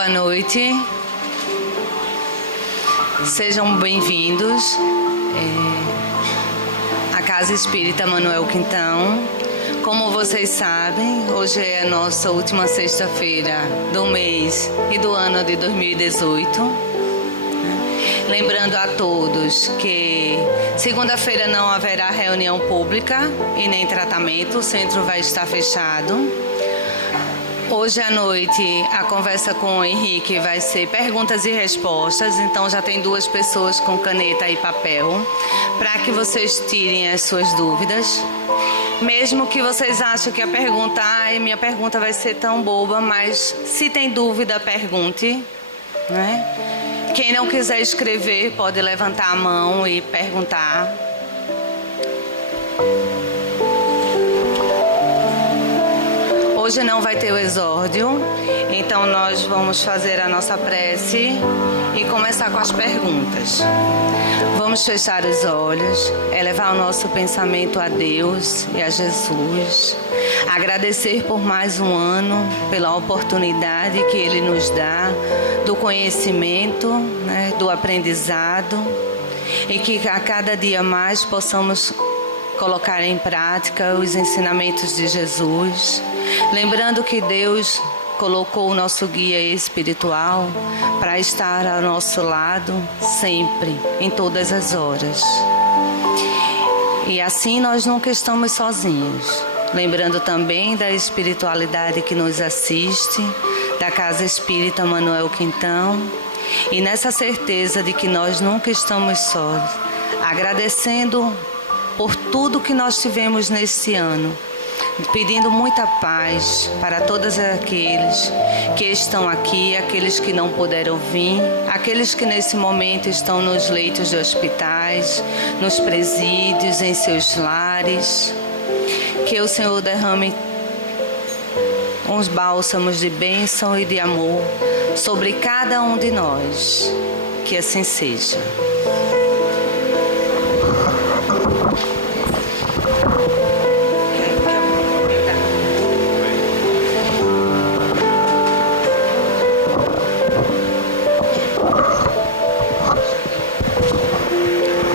Boa noite, sejam bem-vindos à Casa Espírita Manuel Quintão. Como vocês sabem, hoje é a nossa última sexta-feira do mês e do ano de 2018. Lembrando a todos que segunda-feira não haverá reunião pública e nem tratamento, o centro vai estar fechado. Hoje à noite a conversa com o Henrique vai ser perguntas e respostas, então já tem 2 pessoas com caneta e papel para que vocês tirem as suas dúvidas. Mesmo que vocês achem que a pergunta, minha pergunta vai ser tão boba, mas se tem dúvida, pergunte, né? Quem não quiser escrever pode levantar a mão e perguntar. Hoje não vai ter o exórdio, então nós vamos fazer a nossa prece e começar com as perguntas. Vamos fechar os olhos, elevar o nosso pensamento a Deus e a Jesus, agradecer por mais um ano, pela oportunidade que Ele nos dá, do conhecimento, né, do aprendizado, e que a cada dia mais possamos colocar em prática os ensinamentos de Jesus, lembrando que Deus colocou o nosso guia espiritual para estar ao nosso lado sempre, em todas as horas. E assim nós nunca estamos sozinhos. Lembrando também da espiritualidade que nos assiste, da Casa Espírita Manuel Quintão, e nessa certeza de que nós nunca estamos sós, agradecendo por tudo que nós tivemos neste ano, pedindo muita paz para todos aqueles que estão aqui, aqueles que não puderam vir, aqueles que nesse momento estão nos leitos de hospitais, nos presídios, em seus lares. Que o Senhor derrame uns bálsamos de bênção e de amor sobre cada um de nós. Que assim seja.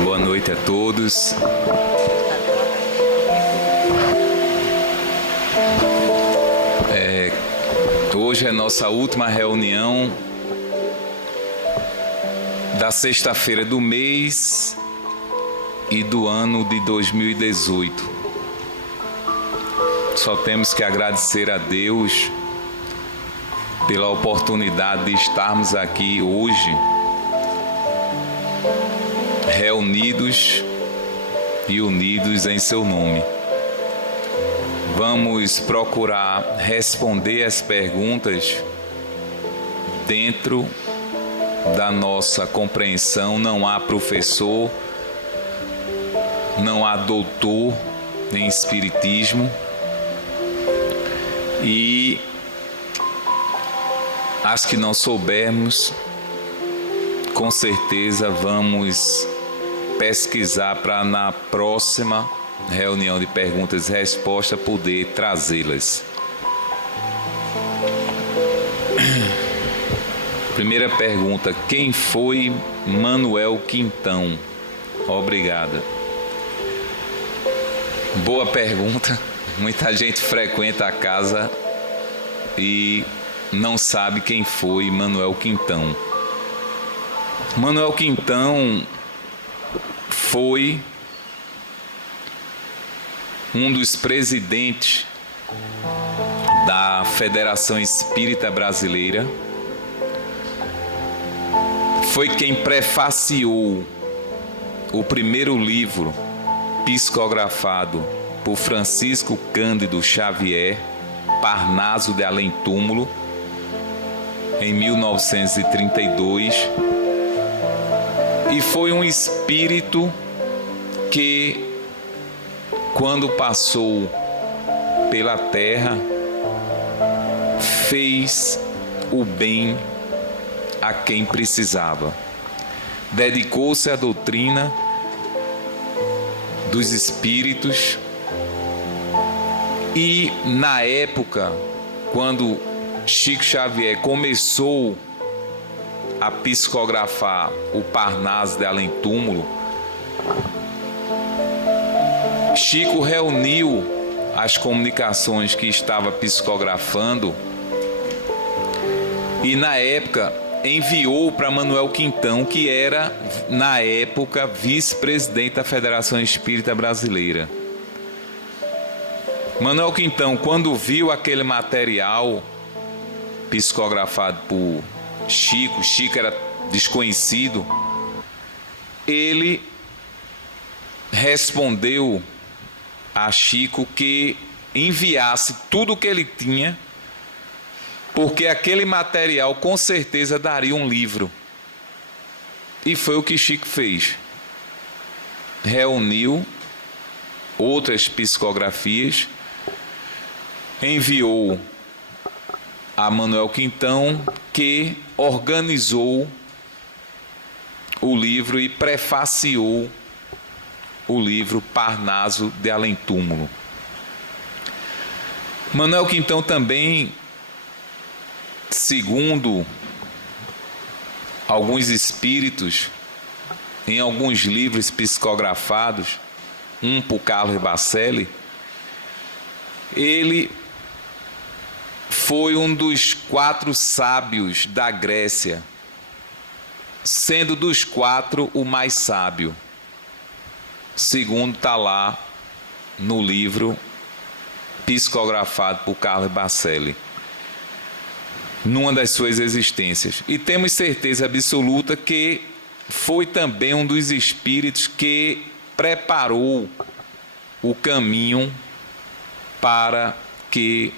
Boa noite a todos. Hoje é nossa última reunião da sexta-feira do mês e do ano de 2018. Só temos que agradecer a Deus pela oportunidade de estarmos aqui hoje, reunidos e unidos em seu nome. Vamos procurar responder as perguntas dentro da nossa compreensão. Não há professor, não há doutor em espiritismo, e as que não soubermos, com certeza vamos pesquisar para na próxima reunião de perguntas e respostas poder trazê-las. Primeira pergunta: quem foi Manuel Quintão? Obrigada. Boa pergunta. Muita gente frequenta a casa e não sabe quem foi Manuel Quintão. Manuel Quintão foi um dos presidentes da Federação Espírita Brasileira. Foi quem prefaciou o primeiro livro psicografado por Francisco Cândido Xavier, Parnaso de Além Túmulo, em 1932. E foi um espírito que, quando passou pela terra, fez o bem a quem precisava. Dedicou-se à doutrina dos espíritos e, na época, quando Chico Xavier começou a psicografar o Parnaso de Além Túmulo, Chico reuniu as comunicações que estava psicografando e, na época, enviou para Manuel Quintão, que era, na época, vice-presidente da Federação Espírita Brasileira. Manuel Quintão, quando viu aquele material psicografado por Chico era desconhecido, ele respondeu a Chico que enviasse tudo o que ele tinha, porque aquele material com certeza daria um livro. E foi o que Chico fez. Reuniu outras psicografias, enviou a Manuel Quintão, que organizou o livro e prefaciou o livro Parnaso de Além Túmulo. Manuel Quintão também, segundo alguns espíritos, em alguns livros psicografados, um por Carlos Bacelli, ele foi um dos 4 sábios da Grécia, sendo dos 4 o mais sábio, segundo está lá no livro psicografado por Carlos Bacelli, numa das suas existências. E temos certeza absoluta que foi também um dos espíritos que preparou o caminho para que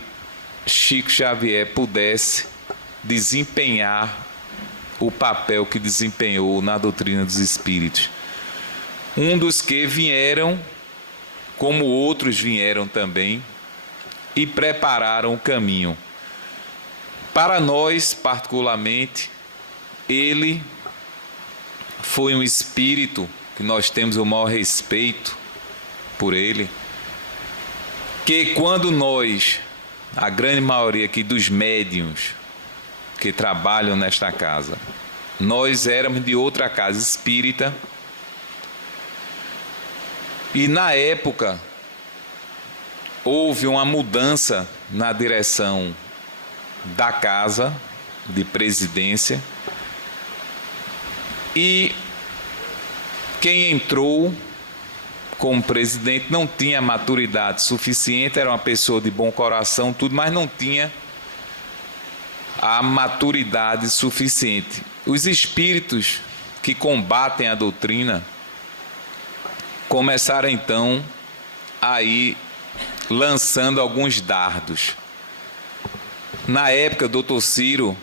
Chico Xavier pudesse desempenhar o papel que desempenhou na doutrina dos espíritos. Um dos que vieram, como outros vieram também, e prepararam o caminho. Para nós, particularmente, ele foi um espírito que nós temos o maior respeito por ele, que quando nós, a grande maioria aqui dos médiuns que trabalham nesta casa, nós éramos de outra casa espírita, e na época houve uma mudança na direção da casa de presidência, e quem entrou como presidente não tinha maturidade suficiente, era uma pessoa de bom coração, tudo, mas não tinha a maturidade suficiente. Os espíritos que combatem a doutrina começaram então a ir lançando alguns dardos. Na época, Dr. Ciro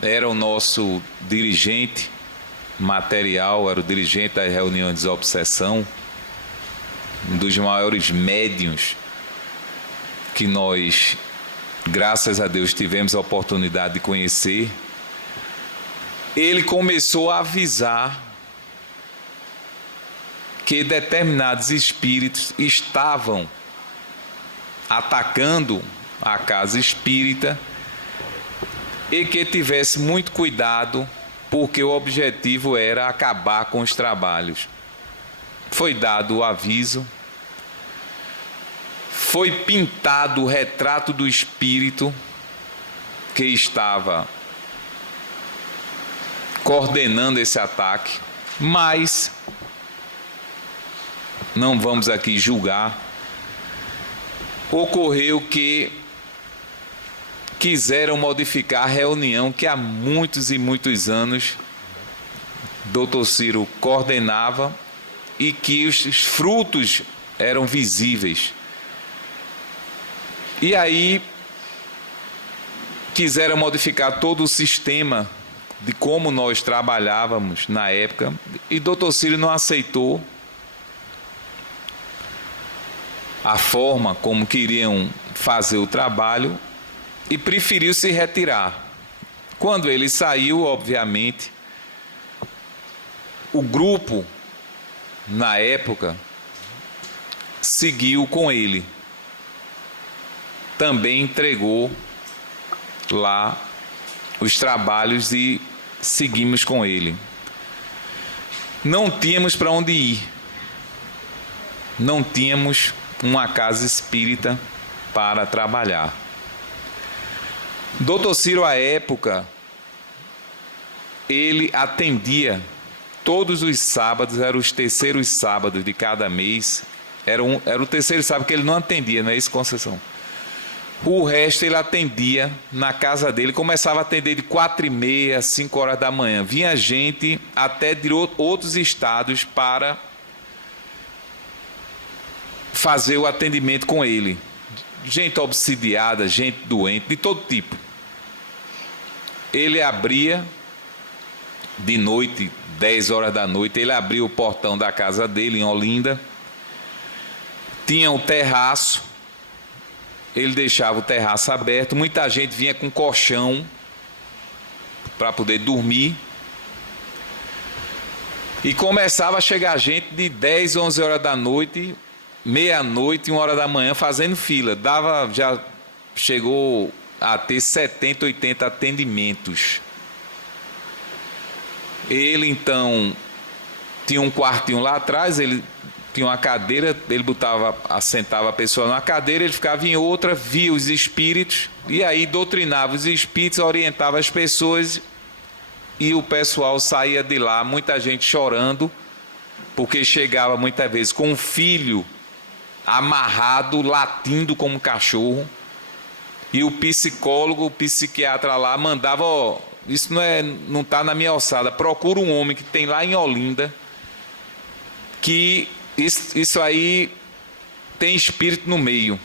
era o nosso dirigente material, era o dirigente das reuniões de desobsessão, um dos maiores médiuns que nós, graças a Deus, tivemos a oportunidade de conhecer. Ele começou a avisar que determinados espíritos estavam atacando a casa espírita e que tivesse muito cuidado, porque o objetivo era acabar com os trabalhos. Foi dado o aviso, foi pintado o retrato do espírito que estava coordenando esse ataque, mas não vamos aqui julgar. Ocorreu que quiseram modificar a reunião que há muitos e muitos anos Dr. Ciro coordenava e que os frutos eram visíveis. E aí quiseram modificar todo o sistema de como nós trabalhávamos na época, e Dr. Ciro não aceitou a forma como queriam fazer o trabalho e preferiu se retirar. Quando ele saiu, obviamente, o grupo, na época, seguiu com ele. Também entregou lá os trabalhos e seguimos com ele. Não tínhamos para onde ir. Não tínhamos uma casa espírita para trabalhar. Dr. Ciro, à época, ele atendia todos os sábados, eram os terceiros sábados de cada mês. Era o terceiro sábado que ele não atendia, não é isso, Conceição? O resto ele atendia na casa dele, começava a atender de 4h30, 5 horas da manhã. Vinha gente até de outros estados para fazer o atendimento com ele. Gente obsidiada, gente doente, de todo tipo. Ele abria de noite, 10 horas da noite, ele abria o portão da casa dele em Olinda. Tinha um terraço. Ele deixava o terraço aberto, muita gente vinha com colchão para poder dormir. E começava a chegar gente de 10, 11 horas da noite, meia-noite, 1 hora da manhã, fazendo fila. Já chegou a ter 70, 80 atendimentos. Ele, então, tinha um quartinho lá atrás, ele tinha uma cadeira, ele assentava a pessoa numa cadeira, ele ficava em outra, via os espíritos, e aí doutrinava os espíritos, orientava as pessoas, e o pessoal saía de lá, muita gente chorando, porque chegava muitas vezes com um filho amarrado, latindo como um cachorro, e o psicólogo, o psiquiatra lá mandava, isso não está na minha alçada, procura um homem que tem lá em Olinda, que isso aí tem espírito no meio.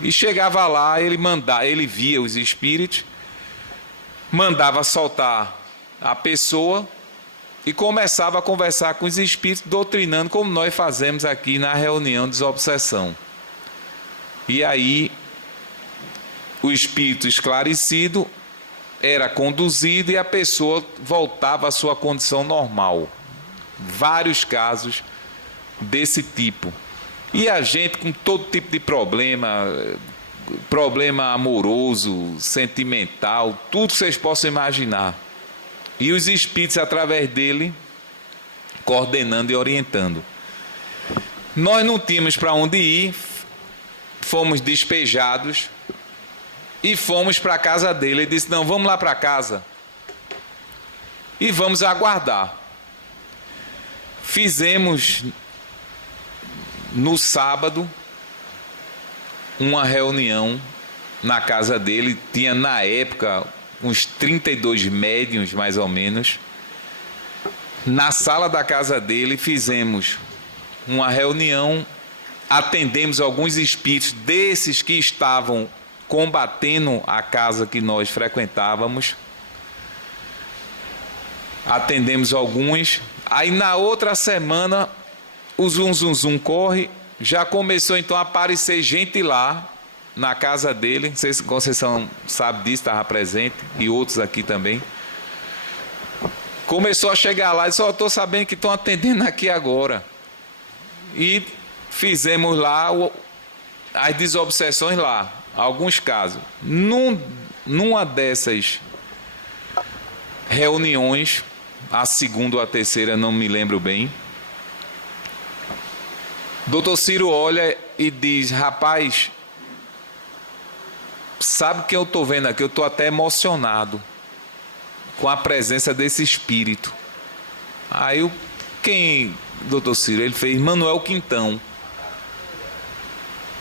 E chegava lá, ele via os espíritos, mandava soltar a pessoa e começava a conversar com os espíritos, doutrinando, como nós fazemos aqui na reunião de desobsessão. E aí, o espírito esclarecido era conduzido e a pessoa voltava à sua condição normal. Vários casos desse tipo. E a gente com todo tipo de problema amoroso, sentimental, tudo que vocês possam imaginar. E os espíritos, através dele, coordenando e orientando. Nós não tínhamos para onde ir, fomos despejados e fomos para a casa dele. Ele disse, não, vamos lá para casa e vamos aguardar. Fizemos no sábado uma reunião na casa dele. Tinha na época uns 32 médiuns mais ou menos. Na sala da casa dele fizemos uma reunião, atendemos alguns espíritos desses que estavam combatendo a casa que nós frequentávamos. Atendemos alguns. Aí na outra semana o zum corre, já começou então a aparecer gente lá na casa dele. Não sei se Conceição sabe disso, estava presente, e outros aqui também. Começou a chegar lá e só estou sabendo que estão atendendo aqui agora. E fizemos lá as desobsessões lá, alguns casos. Numa dessas reuniões, a segunda ou a terceira, não me lembro bem, Dr. Ciro olha e diz, rapaz, sabe o que eu estou vendo aqui? Eu estou até emocionado com a presença desse espírito. Aí quem, Dr. Ciro? Ele fez Manuel Quintão.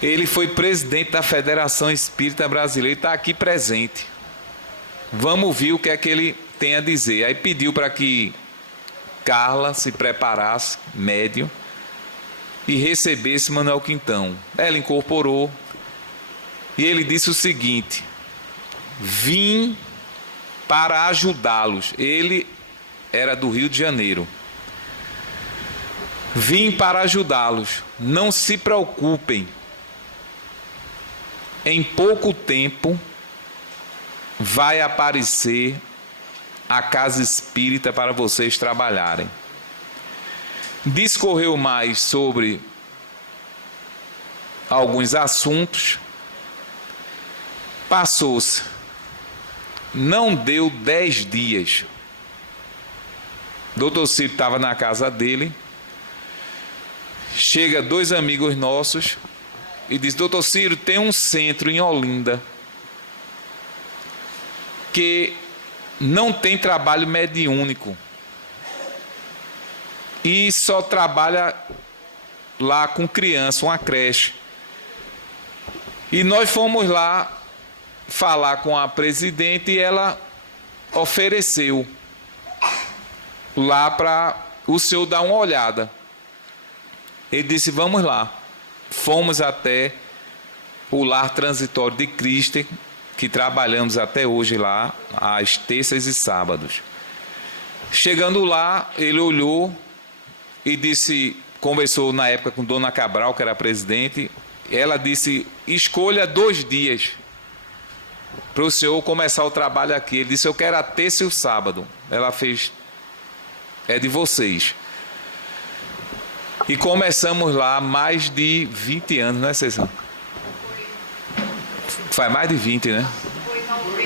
Ele foi presidente da Federação Espírita Brasileira e está aqui presente. Vamos ouvir o que é que ele tem a dizer. Aí pediu para que Carla se preparasse, médium, e recebesse Manuel Quintão. Ela incorporou e ele disse o seguinte: vim para ajudá-los. Ele era do Rio de Janeiro. Vim para ajudá-los. Não se preocupem. Em pouco tempo vai aparecer a casa espírita para vocês trabalharem. Discorreu mais sobre alguns assuntos. Passou-se Não deu 10 dias. Doutor Ciro estava na casa dele. Chega 2 amigos nossos e diz: doutor Ciro, tem um centro em Olinda que não tem trabalho mediúnico e só trabalha lá com criança, uma creche. E nós fomos lá falar com a presidente e ela ofereceu lá para o senhor dar uma olhada. Ele disse: vamos lá. Fomos até o Lar Transitório de Cristo, que trabalhamos até hoje lá, às terças e sábados. Chegando lá, ele olhou e disse, conversou na época com Dona Cabral, que era a presidente. Ela disse: escolha 2 dias para o senhor começar o trabalho aqui. Ele disse: eu quero a terça e o sábado. Ela fez: é de vocês. E começamos lá mais de 20 anos, né, César? Faz mais de 20, né?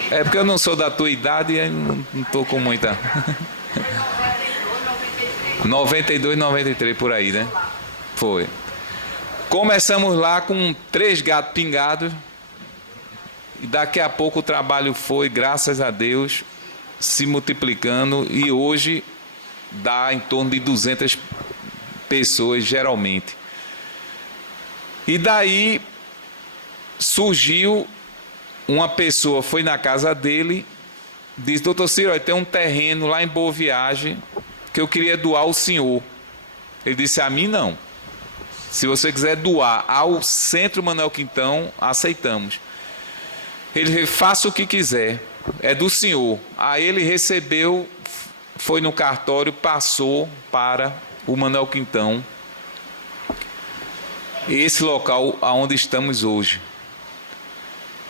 É porque eu não sou da tua idade e não estou com muita... 92, 93, por aí, né? Foi. Começamos lá com 3 gatos pingados. E daqui a pouco o trabalho foi, graças a Deus, se multiplicando. E hoje dá em torno de 200 pessoas, geralmente. E daí surgiu uma pessoa, foi na casa dele, disse: doutor Ciro, tem um terreno lá em Boa Viagem que eu queria doar ao senhor. Ele disse: a mim não. Se você quiser doar ao Centro Manuel Quintão, aceitamos. Ele disse: faça o que quiser, é do senhor. Aí ele recebeu, foi no cartório, passou para o Manuel Quintão, esse local onde estamos hoje.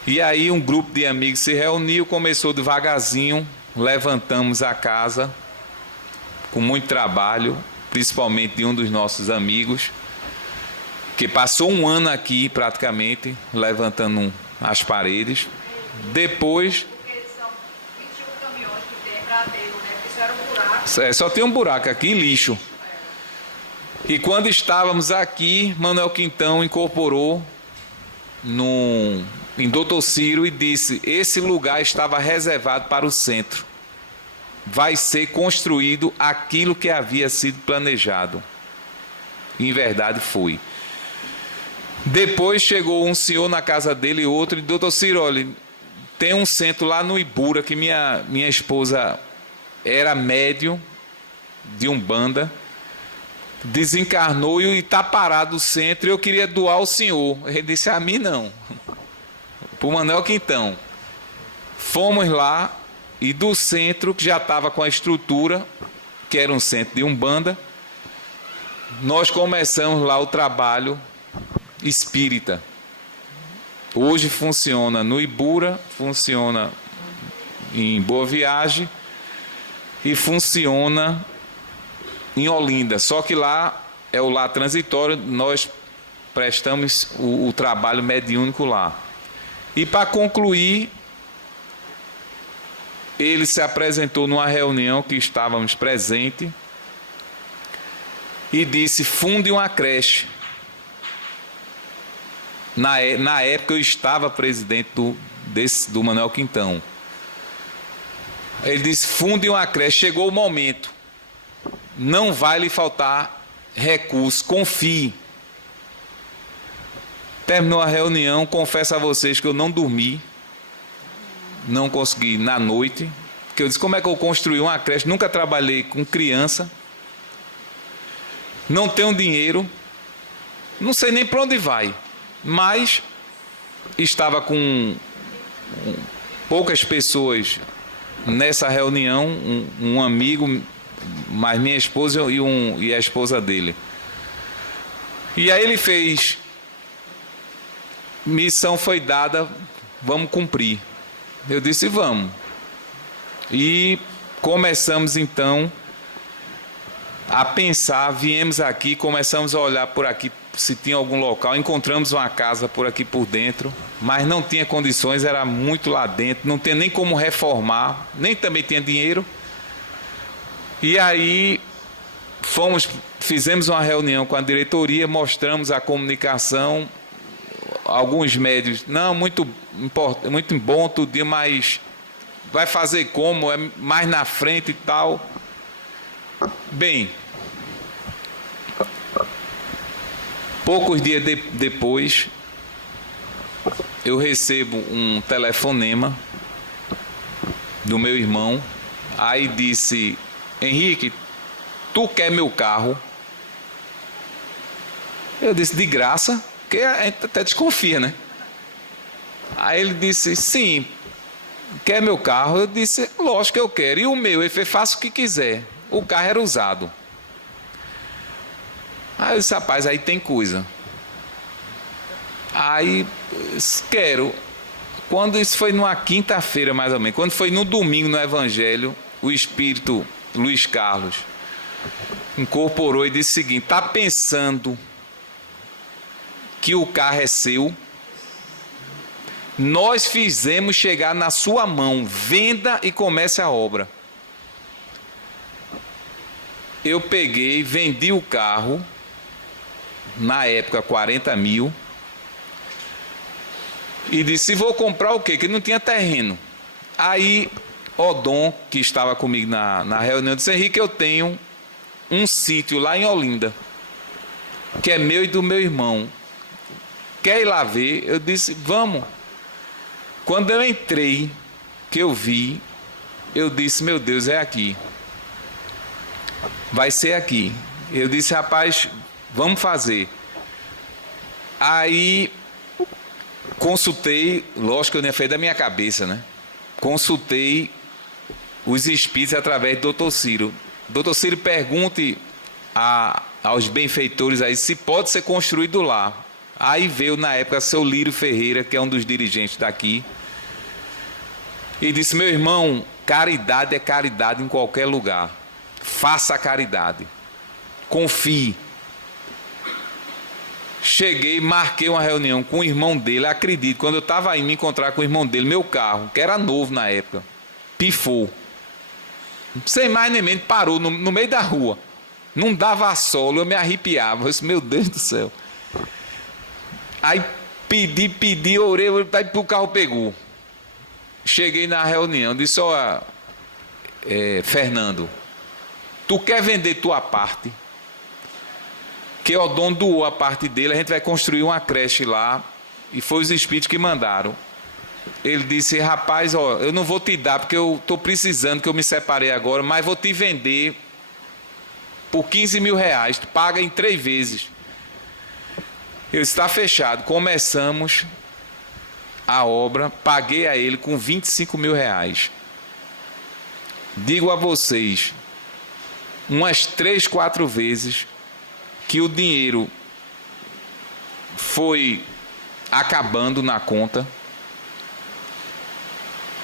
E aí um grupo de amigos se reuniu, começou devagarzinho, levantamos a casa, com muito trabalho, principalmente de um dos nossos amigos, que passou um ano aqui praticamente, levantando as paredes. Depois... só tem um buraco aqui, lixo. E quando estávamos aqui, Manuel Quintão incorporou em Doutor Ciro e disse: esse lugar estava reservado para o centro. Vai ser construído aquilo que havia sido planejado. E, em verdade, foi. Depois chegou um senhor na casa dele e outro, e doutor Ciro, olha, tem um centro lá no Ibura, que minha esposa era médium de Umbanda, desencarnou e está parado o centro, e eu queria doar ao senhor. Ele disse: a mim não, para o Manuel Quintão. Fomos lá, e do centro, que já estava com a estrutura, que era um centro de Umbanda, nós começamos lá o trabalho espírita. Hoje funciona no Ibura, funciona em Boa Viagem e funciona em Olinda. Só que lá é o lar transitório, nós prestamos o trabalho mediúnico lá. E para concluir, ele se apresentou numa reunião que estávamos presentes e disse: funde uma creche. Na época eu estava presidente do Manuel Quintão. Ele disse: funde uma creche, chegou o momento. Não vai lhe faltar recurso, confie. Terminou a reunião, confesso a vocês que eu não dormi. Não consegui na noite. Porque eu disse: como é que eu construí uma creche? Nunca trabalhei com criança. Não tenho dinheiro. Não sei nem para onde vai. Mas estava com poucas pessoas nessa reunião, um amigo, mais minha esposa e a esposa dele. E aí ele fez: missão foi dada, vamos cumprir. Eu disse: vamos. E começamos então a pensar, viemos aqui, começamos a olhar por aqui, se tinha algum local. Encontramos uma casa por aqui por dentro, mas não tinha condições, era muito lá dentro, não tinha nem como reformar, nem também tinha dinheiro. E aí fizemos uma reunião com a diretoria, mostramos a comunicação, alguns médios, não, muito bom tudo, mas vai fazer como? É mais na frente e tal. Bem, poucos dias depois, eu recebo um telefonema do meu irmão. Aí disse: Henrique, tu quer meu carro? Eu disse: de graça, porque a gente até desconfia, né? Aí ele disse: sim, quer meu carro? Eu disse: lógico que eu quero. E o meu? Ele fez: faça o que quiser. O carro era usado. Aí eu disse: rapaz, aí tem coisa. Aí, quero. Quando isso foi numa quinta-feira, mais ou menos, quando foi no domingo no Evangelho, o Espírito Luiz Carlos incorporou e disse o seguinte: está pensando que o carro é seu? Nós fizemos chegar na sua mão, venda e comece a obra. Eu peguei, vendi o carro, na época 40 mil, e disse: vou comprar o quê? Que não tinha terreno. Aí Odon, que estava comigo na reunião, disse: Henrique, eu tenho um sítio lá em Olinda, que é meu e do meu irmão. Quer ir lá ver? Eu disse: vamos. Quando eu entrei, que eu vi, eu disse: meu Deus, é aqui. Vai ser aqui. Eu disse: rapaz, vamos fazer. Aí consultei, lógico que eu nem feito da minha cabeça, né? Consultei os espíritos através do Dr. Ciro. Dr. Ciro, pergunte aos benfeitores aí se pode ser construído lá. Aí veio na época seu Lírio Ferreira, que é um dos dirigentes daqui, e disse: meu irmão, caridade é caridade em qualquer lugar. Faça a caridade. Confie. Cheguei, marquei uma reunião com o irmão dele. Acredito, quando eu estava indo me encontrar com o irmão dele, meu carro, que era novo na época, pifou. Sem mais nem menos, parou no meio da rua. Não dava solo, eu me arrepiava. Eu disse: meu Deus do céu. Aí pedi, orei, aí o carro pegou. Cheguei na reunião, disse: ó, Fernando, tu quer vender tua parte? Que o dono doou a parte dele, a gente vai construir uma creche lá, e foi os espíritos que mandaram. Ele disse: rapaz, ó, eu não vou te dar porque eu estou precisando, que eu me separei agora, mas vou te vender por 15 mil reais, tu paga em 3 vezes. Ele está fechado. Começamos a obra, paguei a ele com 25 mil reais. Digo a vocês, umas 3, 4 vezes, que o dinheiro foi acabando na conta.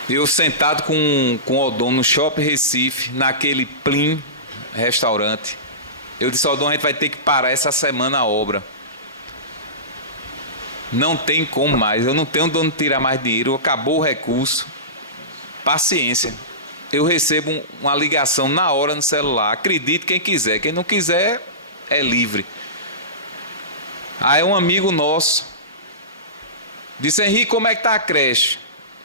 Eu sentado com o Odon no Shopping Recife, naquele Plim restaurante, eu disse: Odon, a gente vai ter que parar essa semana a obra. Não tem como mais, eu não tenho de onde tirar mais dinheiro, acabou o recurso. Paciência. Eu recebo uma ligação na hora no celular. Acredite quem quiser, quem não quiser é livre. Aí um amigo nosso disse: Henrique, como é que está a creche?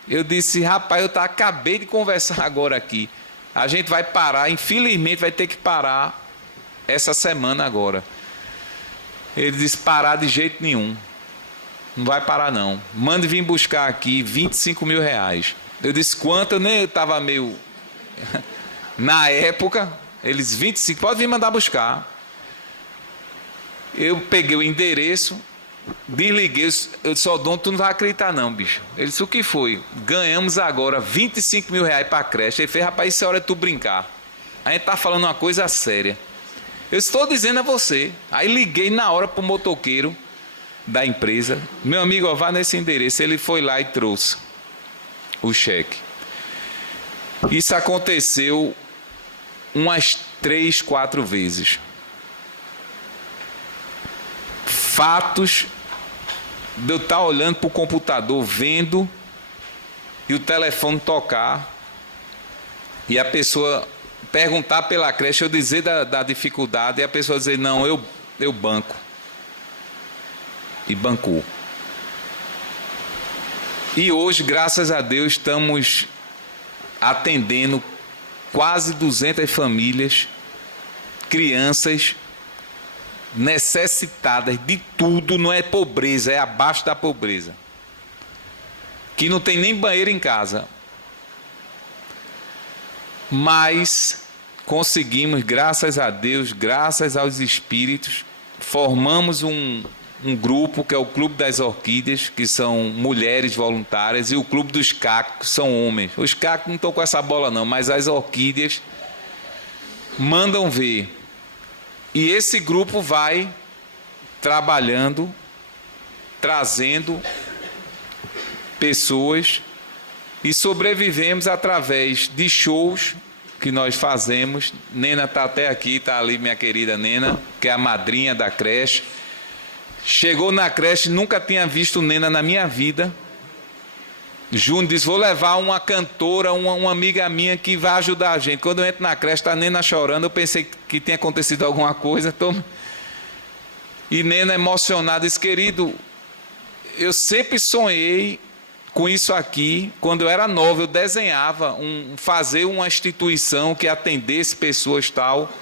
Eu disse: rapaz, acabei de conversar agora aqui. A gente vai parar, infelizmente vai ter que parar essa semana agora. Ele disse: parar de jeito nenhum. Não vai parar não. Mande vir buscar aqui 25 mil reais. Eu disse: quanto? Eu nem estava meio... Na época, eles 25, pode vir mandar buscar. Eu peguei o endereço, desliguei, eu disse: Odon, tu não vai acreditar não, bicho. Ele disse: o que foi? Ganhamos agora 25 mil reais para a creche. Ele fez: rapaz, isso é hora de tu brincar. A gente tá falando uma coisa séria. Eu estou dizendo a você. Aí liguei na hora para o motoqueiro da empresa: meu amigo, ó, vá nesse endereço. Ele foi lá e trouxe o cheque. Isso aconteceu umas 3, 4 vezes. fatos de eu estar olhando para o computador, vendo, e o telefone tocar, e a pessoa perguntar pela creche, eu dizer da dificuldade, e a pessoa dizer, não, eu banco. E bancou. E hoje, graças a Deus, estamos atendendo quase 200 famílias, crianças necessitadas de tudo, não é pobreza, é abaixo da pobreza, que não tem nem banheiro em casa, mas conseguimos, graças a Deus, graças aos espíritos, formamos um grupo que é o Clube das Orquídeas, que são mulheres voluntárias, e o Clube dos Cactos, que são homens. Os cactos não estão com essa bola não, mas as orquídeas mandam ver. E esse grupo vai trabalhando, trazendo pessoas, e sobrevivemos através de shows que nós fazemos. Nena está até aqui, está ali minha querida Nena, que é a madrinha da creche. Chegou na creche, nunca tinha visto Nena na minha vida. Júnior disse, vou levar uma cantora, uma amiga minha que vai ajudar a gente. Quando eu entro na creche, está a Nena chorando, eu pensei que tinha acontecido alguma coisa. E Nena emocionada disse, querido, eu sempre sonhei com isso aqui. Quando eu era nova, eu desenhava, fazer uma instituição que atendesse pessoas tal.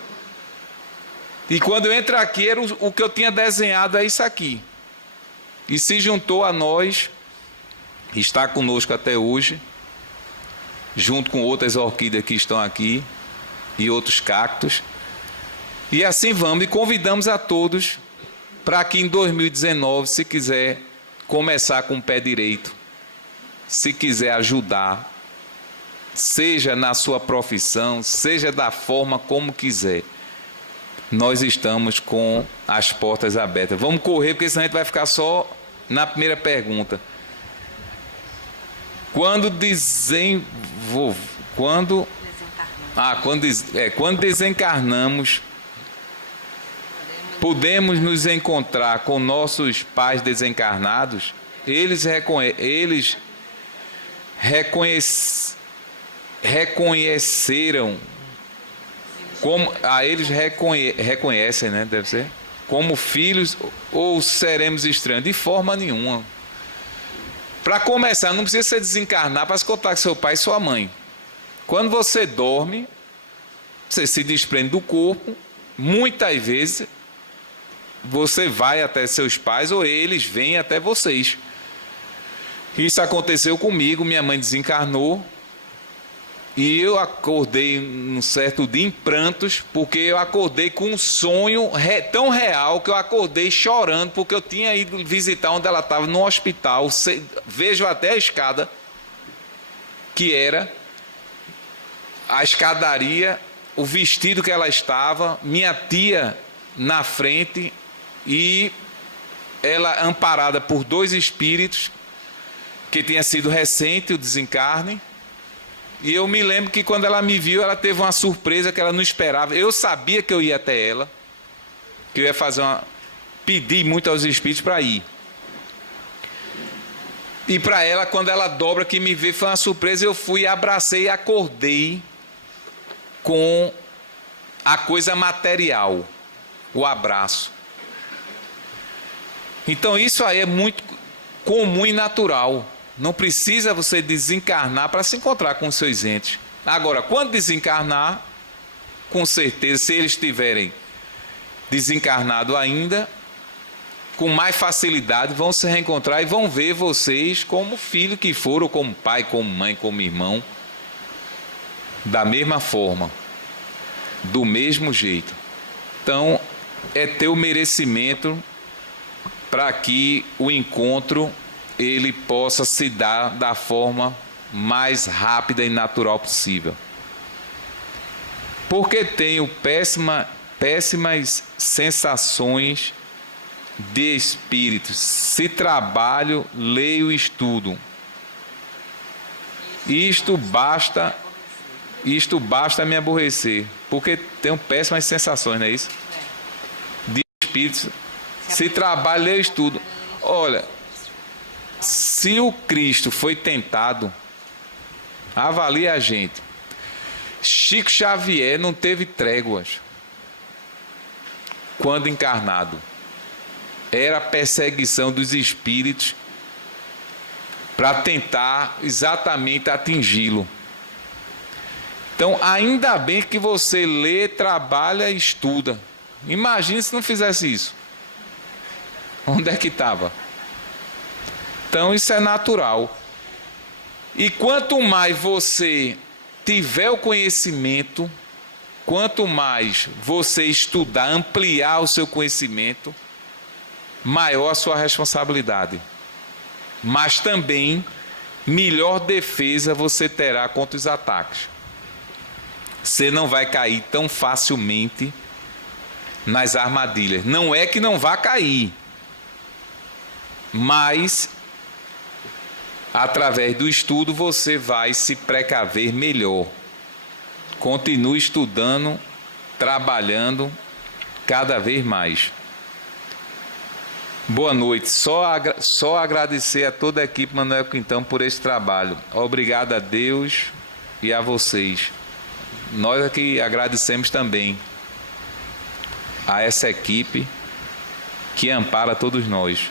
E quando eu entro aqui, era o que eu tinha desenhado, é isso aqui. E se juntou a nós, está conosco até hoje, junto com outras orquídeas que estão aqui, e outros cactos. E assim vamos, e convidamos a todos para que em 2019, se quiser começar com o pé direito, se quiser ajudar, seja na sua profissão, seja da forma como quiser, nós estamos com as portas abertas. Vamos correr, porque senão a gente vai ficar só na primeira pergunta. Quando desencarnamos, podemos nos encontrar com nossos pais desencarnados? Eles reconheceram, como eles reconhecem, né? Deve ser como filhos, ou seremos estranhos? De forma nenhuma. Para começar, não precisa se desencarnar para se contar com seu pai e sua mãe. Quando você dorme, você se desprende do corpo. Muitas vezes você vai até seus pais ou eles vêm até vocês. Isso aconteceu comigo. Minha mãe desencarnou e eu acordei num certo dia em prantos, porque eu acordei com um sonho tão real que eu acordei chorando, porque eu tinha ido visitar onde ela estava, no hospital. Vejo até a escada, que era a escadaria, o vestido que ela estava, minha tia na frente, e ela amparada por dois espíritos, que tinha sido recente o desencarne. E eu me lembro que quando ela me viu, ela teve uma surpresa que ela não esperava. Eu sabia que eu ia até ela, que eu ia pedir muito aos espíritos para ir. E para ela, quando ela dobra que me vê, foi uma surpresa. Eu fui, abracei e acordei com a coisa material, o abraço. Então isso aí é muito comum e natural. Não precisa você desencarnar para se encontrar com os seus entes. Agora, quando desencarnar, com certeza, se eles estiverem desencarnados ainda, com mais facilidade vão se reencontrar e vão ver vocês como filho que foram, como pai, como mãe, como irmão, da mesma forma, do mesmo jeito. Então, é ter o merecimento para que o encontro ele possa se dar da forma mais rápida e natural possível. Porque tenho péssimas sensações de espíritos. Se trabalho, leio e estudo. Isto basta me aborrecer. Porque tenho péssimas sensações, não é isso? De espíritos Se trabalha, eu estudo. Olha, se o Cristo foi tentado, avalie a gente. Chico Xavier não teve tréguas quando encarnado. Era a perseguição dos espíritos para tentar exatamente atingi-lo. Então, ainda bem que você lê, trabalha e estuda. Imagine se não fizesse isso. Onde é que estava? Então, isso é natural. E quanto mais você tiver o conhecimento, quanto mais você estudar, ampliar o seu conhecimento, maior a sua responsabilidade. Mas também, melhor defesa você terá contra os ataques. Você não vai cair tão facilmente nas armadilhas. Não é que não vá cair, mas através do estudo você vai se precaver melhor. Continue estudando, trabalhando cada vez mais. Boa noite. Só agradecer a toda a equipe Manuel Quintão por esse trabalho. Obrigado a Deus e a vocês. Nós aqui agradecemos também a essa equipe que ampara todos nós.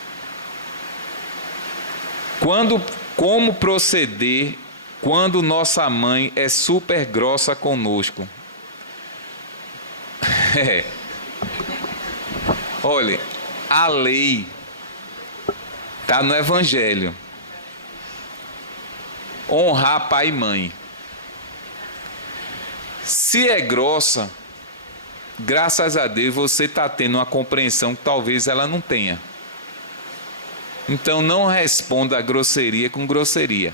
Como proceder quando nossa mãe é super grossa conosco? Olha, a lei está no Evangelho. Honrar pai e mãe. Se é grossa, graças a Deus você está tendo uma compreensão que talvez ela não tenha. Então não responda a grosseria com grosseria.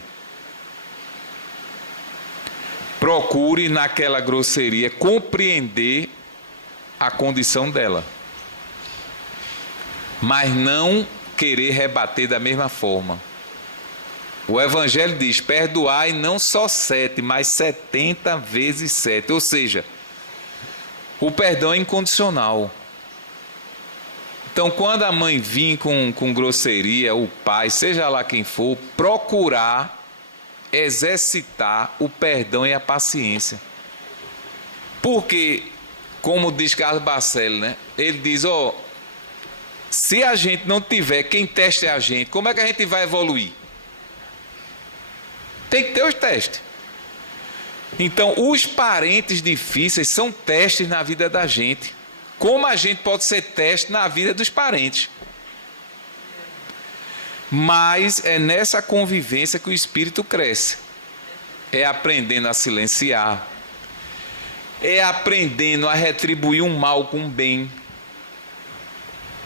Procure naquela grosseria compreender a condição dela. Mas não querer rebater da mesma forma. O Evangelho diz, perdoai não só 7, mas 70 vezes 7. Ou seja, o perdão é incondicional. Então, quando a mãe vir com grosseria, o pai, seja lá quem for, procurar exercitar o perdão e a paciência. Porque, como diz Carlos Bacelli, né? Ele diz, se a gente não tiver quem teste a gente, como é que a gente vai evoluir? Tem que ter os testes. Então, os parentes difíceis são testes na vida da gente. Como a gente pode ser teste na vida dos parentes? Mas é nessa convivência que o espírito cresce. É aprendendo a silenciar. É aprendendo a retribuir um mal com um bem.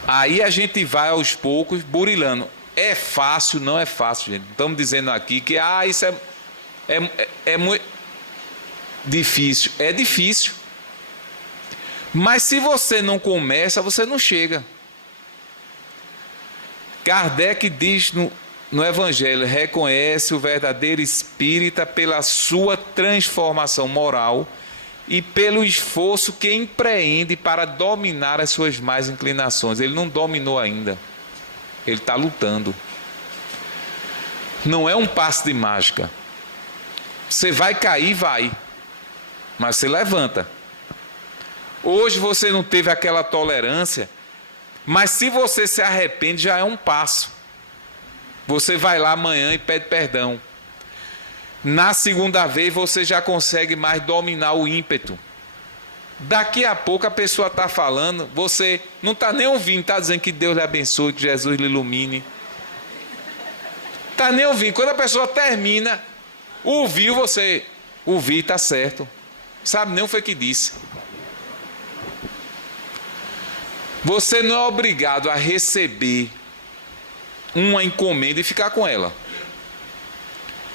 Aí a gente vai aos poucos burilando. É fácil? Não é fácil, gente. Estamos dizendo aqui que isso é muito difícil. É difícil. Mas se você não começa, você não chega. Kardec diz no Evangelho, reconhece o verdadeiro espírita pela sua transformação moral e pelo esforço que empreende para dominar as suas más inclinações. Ele não dominou ainda. Ele está lutando. Não é um passe de mágica. Você vai cair, vai. Mas você levanta. Hoje você não teve aquela tolerância, mas se você se arrepende, já é um passo. Você vai lá amanhã e pede perdão. Na segunda vez você já consegue mais dominar o ímpeto. Daqui a pouco a pessoa está falando, você não está nem ouvindo, está dizendo que Deus lhe abençoe, que Jesus lhe ilumine. Está nem ouvindo. Quando a pessoa termina, ouviu, você ouviu, está certo. Sabe nem o que foi que disse. Você não é obrigado a receber uma encomenda e ficar com ela.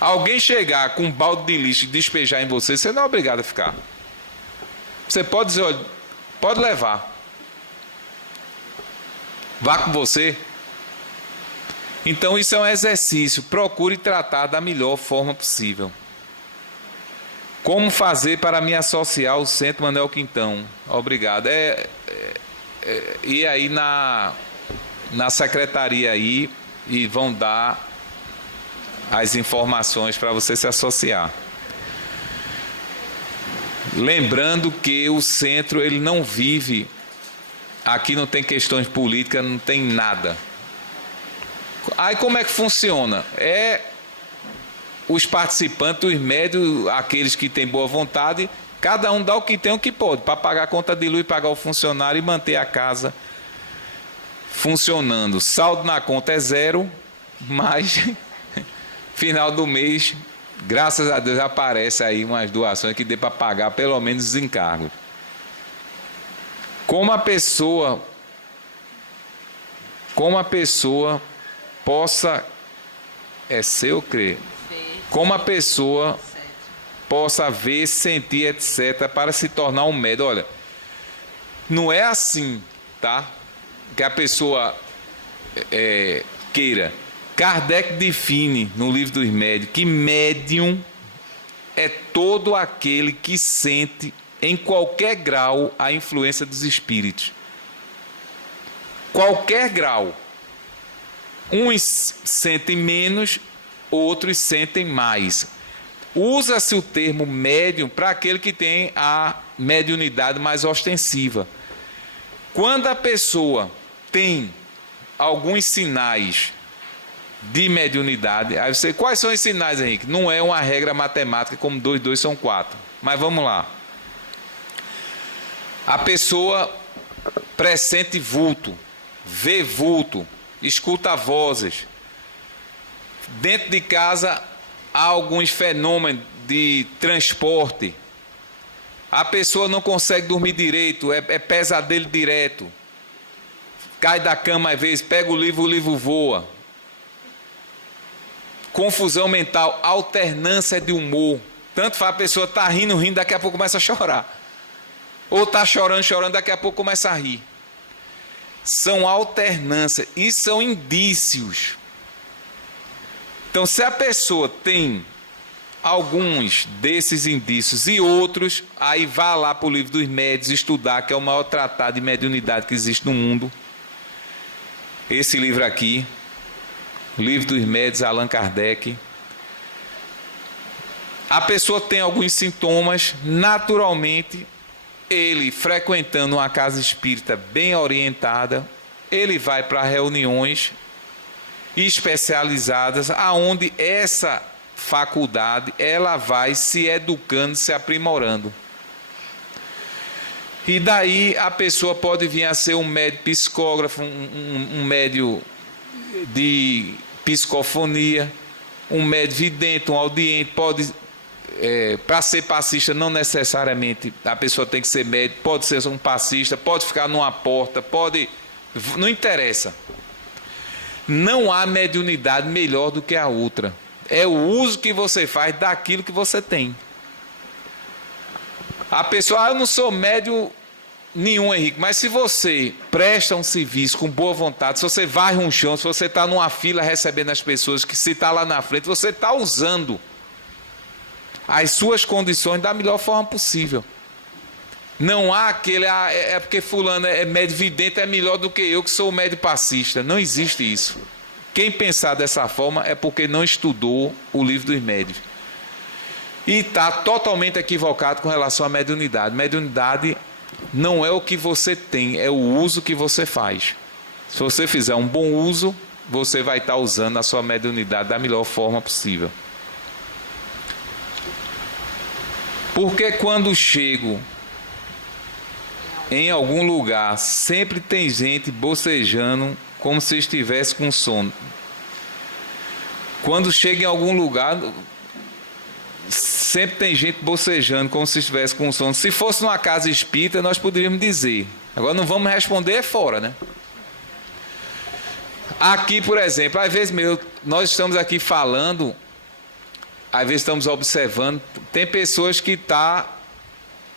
Alguém chegar com um balde de lixo e despejar em você, você não é obrigado a ficar. Você pode dizer, olha, pode levar. Vá com você. Então isso é um exercício. Procure tratar da melhor forma possível. Como fazer para me associar ao Centro Manuel Quintão? Obrigado. E aí na secretaria aí e vão dar as informações para você se associar. Lembrando que o centro ele não vive, aqui não tem questões políticas, não tem nada. Aí como é que funciona? Os participantes, os médios, aqueles que têm boa vontade, cada um dá o que tem, o que pode, para pagar a conta de luz, pagar o funcionário e manter a casa funcionando. Saldo na conta é 0, mas final do mês, graças a Deus, aparece aí umas doações que dê para pagar pelo menos os encargos. Como a pessoa possa, seu crer, como a pessoa possa ver, sentir, etc., para se tornar um médium. Olha, não é assim, tá? Que a pessoa queira. Kardec define no Livro dos Médiuns que médium é todo aquele que sente em qualquer grau a influência dos espíritos. Qualquer grau. Uns sentem menos, outros sentem mais. Usa-se o termo médium para aquele que tem a mediunidade mais ostensiva. Quando a pessoa tem alguns sinais de mediunidade, aí você, quais são os sinais, Henrique? Não é uma regra matemática como 2, 2 são 4. Mas vamos lá. A pessoa pressente vulto, vê vulto, escuta vozes. Dentro de casa há alguns fenômenos de transporte. A pessoa não consegue dormir direito, é pesadelo direto. Cai da cama às vezes, pega o livro voa. Confusão mental, alternância de humor. Tanto faz a pessoa tá rindo, daqui a pouco começa a chorar. Ou tá chorando, daqui a pouco começa a rir. São alternâncias e são indícios. Então, se a pessoa tem alguns desses indícios e outros, aí vá lá para o Livro dos Médiuns estudar, que é o maior tratado de mediunidade que existe no mundo. Esse livro aqui, Livro dos Médiuns, Allan Kardec. A pessoa tem alguns sintomas, naturalmente, ele frequentando uma casa espírita bem orientada, ele vai para reuniões especializadas, aonde essa faculdade ela vai se educando, se aprimorando. E daí a pessoa pode vir a ser um médium psicógrafo, um médium de psicofonia, um médium vidente, um audiente, pode, para ser passista não necessariamente a pessoa tem que ser médium, pode ser um passista, pode ficar numa porta, pode, não interessa. Não há mediunidade melhor do que a outra. É o uso que você faz daquilo que você tem. A pessoa, eu não sou médium nenhum, Henrique, mas se você presta um serviço com boa vontade, se você varre um chão, se você está numa fila recebendo as pessoas, que se está lá na frente, você está usando as suas condições da melhor forma possível. Não há aquele, é porque fulano é médio vidente, é melhor do que eu que sou médio passista. Não existe isso. Quem pensar dessa forma é porque não estudou o Livro dos Médiuns. E está totalmente equivocado com relação à mediunidade. Mediunidade não é o que você tem, é o uso que você faz. Se você fizer um bom uso, você vai estar usando a sua mediunidade da melhor forma possível. Porque quando chego em algum lugar, sempre tem gente bocejando como se estivesse com sono. Quando chega em algum lugar, sempre tem gente bocejando como se estivesse com sono. Se fosse numa casa espírita, nós poderíamos dizer. Agora não vamos responder fora, né? Aqui, por exemplo, às vezes nós estamos aqui falando, às vezes estamos observando, tem pessoas que estão